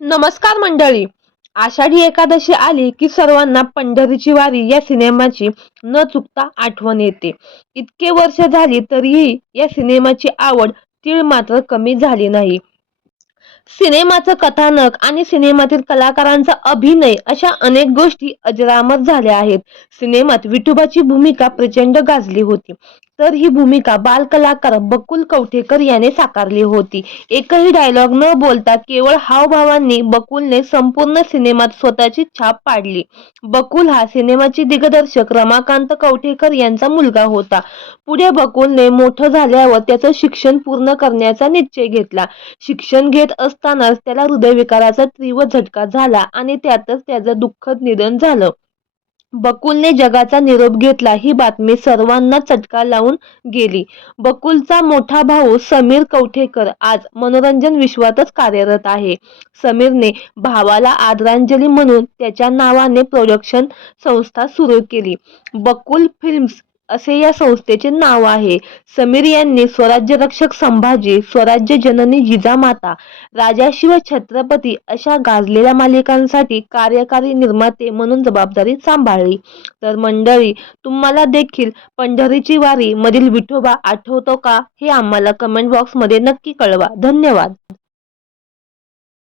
नमस्कार मंडळी. आषाढी एकादशी आली की सर्वांना पंढरीची वारी या सिनेमाची न चुकता आठवण येते. इतके वर्ष झाली तरीही या सिनेमाची आवड तीळ मात्र कमी झाली नाही. सिनेमाचं कथानक आणि सिनेमातील कलाकारांचा अभिनय अशा अनेक गोष्टी अजरामर झाल्या आहेत. सिनेमात विठोबाची भूमिका प्रचंड गाजली होती. तर ही भूमिका बालकलाकार बकुल कवठेकर याने साकारली होती. एकही डायलॉग न बोलता केवळ हावभावांनी बकुलने संपूर्ण सिनेमात स्वतःची छाप पाडली. बकुल हा सिनेमाची दिग्दर्शक रमाकांत कवठेकर यांचा मुलगा होता. पुढे बकुलने मोठं झाल्यावर त्याचं शिक्षण पूर्ण करण्याचा निश्चय घेतला. शिक्षण घेत असतानाच त्याला हृदयविकाराचा तीव्र झटका झाला आणि त्यातच त्याचं दुःखद निधन झालं. बकुलने जगाचा निरोप घेतला ही बातमी सर्वांना चटका लावून गेली. बकुलचा मोठा भाऊ समीर कवठेकर आज मनोरंजन विश्वातच कार्यरत आहे. समीरने भावाला आदरांजली म्हणून त्याच्या नावाने प्रोडक्शन संस्था सुरू केली. बकुल फिल्म्स असे या संस्थेचे नाव आहे. समीर यांनी स्वराज्य रक्षक संभाजी, स्वराज्य जननी जिजामाता, राजाशिव छत्रपती अशा गाजलेल्या मालिकांसाठी कार्यकारी निर्माते म्हणून जबाबदारी सांभाळली. तर मंडळी, तुम्हाला देखील पंढरीची वारी मधील विठोबा आठवतो का? हे आम्हाला कमेंट बॉक्समध्ये नक्की कळवा. धन्यवाद.